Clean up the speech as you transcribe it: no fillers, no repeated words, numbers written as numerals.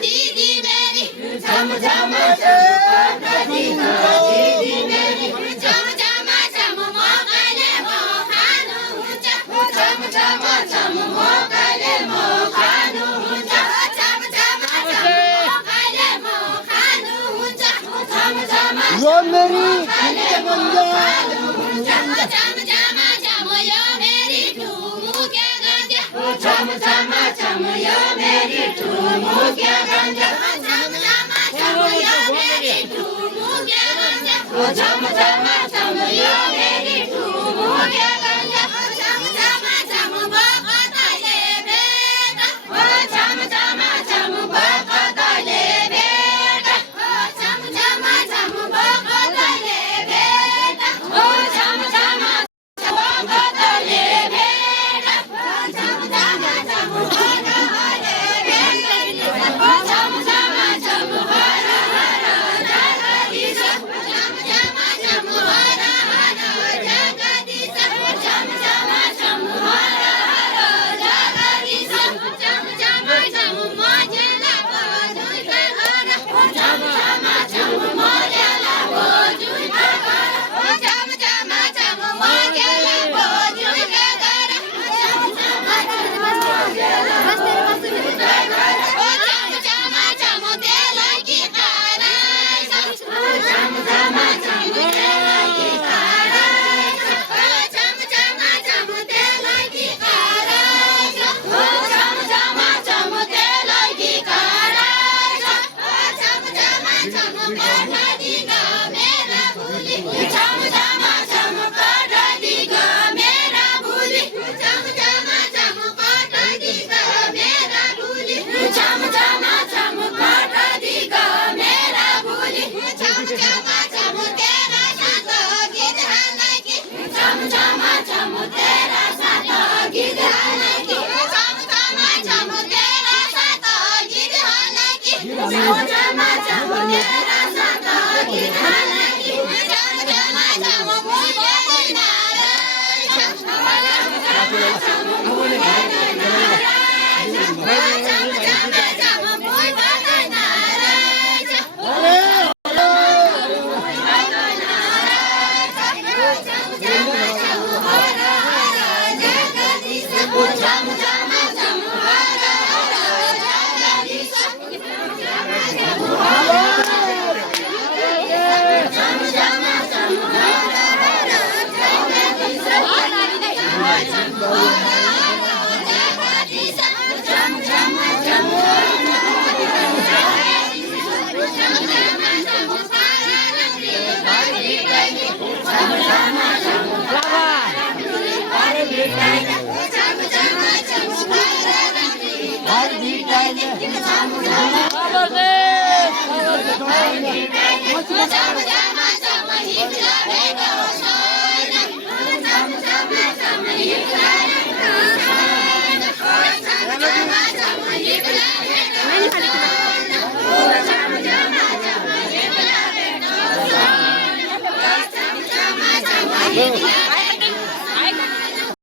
दिदी मेरी झम झम झम दिदी मेरी झम झम झम मकैले म खानु हुन्छ झम झम झम मकैले म खानु हुन्छ झम झम झम मकैले म खानु हुन्छ झम झम यो मेरी झम झम झम यो मेरी ठुमुके गन्जा झम झम झम यो मेरी ठुमुके गन्जा झम झम झम यो मेरी ठुमुके गन्जा झम झम झम यो मेरी ठुमुके गन्जा झम झम झम बकतले बेटा झम झम झम बकतले बेटा झम झम झम बकतले बेटा झम झम बकतले बेटा झम झम झम बकतले बेटा झम झम झम हर हर जगदीश झम झम झम हर हर जगदीश झम झम झम हर हर जगदीश झम झम झम मजेला बजुइका घर झम झम झम मजेला बजुइका घर झम झम झम मजेला बजुइका घर झम झम झम मजेला बजुइका घर झम झम झम तेलकी कराइछ झम झम झम तेलकी कराइछ झम झम झम तेलकी कराइछ झम झम झम तेलकी कराइछ झम झम झम कठदी मेरा भुली झम झम झम कठदी मेरा भुली झम झम झम कठदी मेरा भुली झम झम झम कठदी मेरा भुली झम झम झम तेरा साथ गीत हालेकी झम झम झम तेरा साथ गीत हालेकी झम झम झम तेरा साथ गीत हालेकी झम झम झम तेरा साथ गीत हालेकी झम झम झम मुझे नारायण झम झम झम मुझे नारायण झम झम झम मुझे नारायण Vamos,